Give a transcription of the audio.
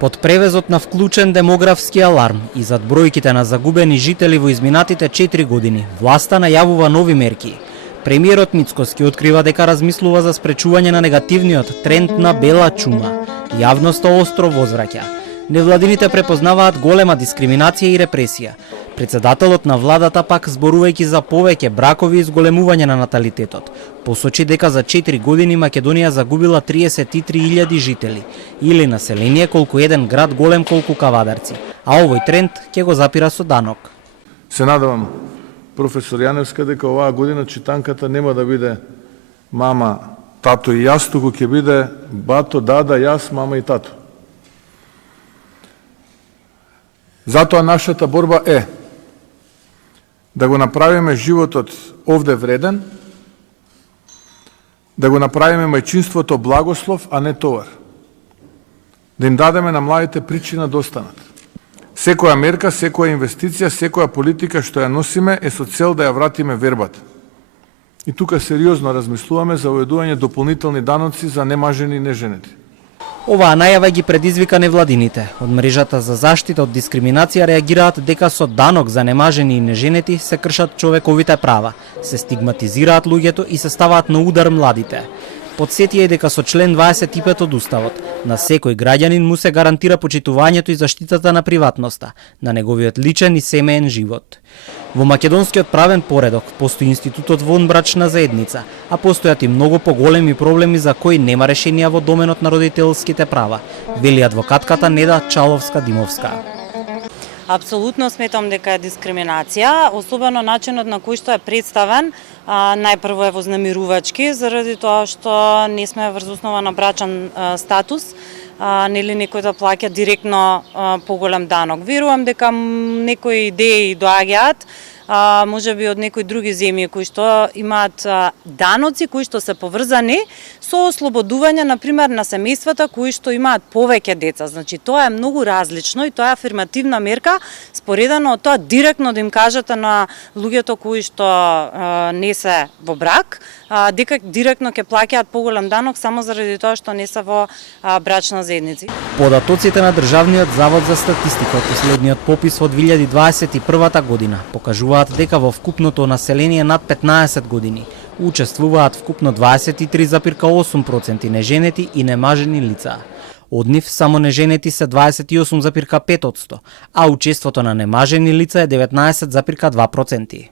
Под превезот на вклучен демографски аларм и зад бројките на загубени жители во изминатите 4 години, власта најавува нови мерки. Премиерот Мицкоски открива дека размислува за спречување на негативниот тренд на бела чума. Јавноста остро возвраќа. Невладините препознаваат голема дискриминација и репресија. Председателот на владата пак, зборувајќи за повеќе бракови и зголемување на наталитетот, посочи дека за 4 години Македонија загубила 33.000 жители, или население колку еден град голем колку Кавадарци, а овој тренд ќе го запира со данок. Се надевам, професор Јаневска, дека оваа година читанката нема да биде мама, тато и јас, туку ќе биде бато, дада, јас, мама и тато. Затоа нашата борба е да го направиме животот овде вреден, да го направиме мајчинството благослов, а не товар. Да им дадеме на младите причина да останат. Секоја мерка, секоја инвестиција, секоја политика што ја носиме е со цел да ја вратиме вербата. И тука сериозно размислуваме за уведување дополнителни даноци за немажени и неженети. Оваа најава ги предизвика невладините. Од мрежата за заштита од дискриминација реагираат дека со данок за немажени и неженети се кршат човековите права, се стигматизираат луѓето и се ставаат на удар младите. Подсетија и дека со член 25 од Уставот на секој граѓанин му се гарантира почитувањето и заштитата на приватноста, на неговиот личен и семеен живот. Во македонскиот правен поредок постои институтот вонбрачна заедница, а постојат и многу поголеми проблеми за кои нема решенија во доменот на родителските права, вели адвокатката Неда Чаловска-Димовска. Апсолутно сметам дека е дискриминација, особено начинот на кој што е представен, најпрво е вознемирувачки, заради тоа што не сме врз основа на брачен статус, нели некој да плаќа директно поголем данок. Верувам дека некои идеи доаѓаат, може би од некои други земји кои што имаат даноци кои што се поврзани со ослободување, например, на семејствата кои што имаат повеќе деца. Значи, тоа е многу различно и тоа е афирмативна мерка, споредено од тоа директно да им кажете на луѓето кои што не се во брак, дека директно ќе плаќаат поголем данок само заради тоа што не се во брачна заедница. Податоците на Државниот завод за статистика од последниот попис во 2021 година покажуваат дека во вкупното население над 15 години учествуваат вкупно 23,8% неженети и немажени лица. Од нив само неженети се 28,5%, а учеството на немажени лица е 19,2%.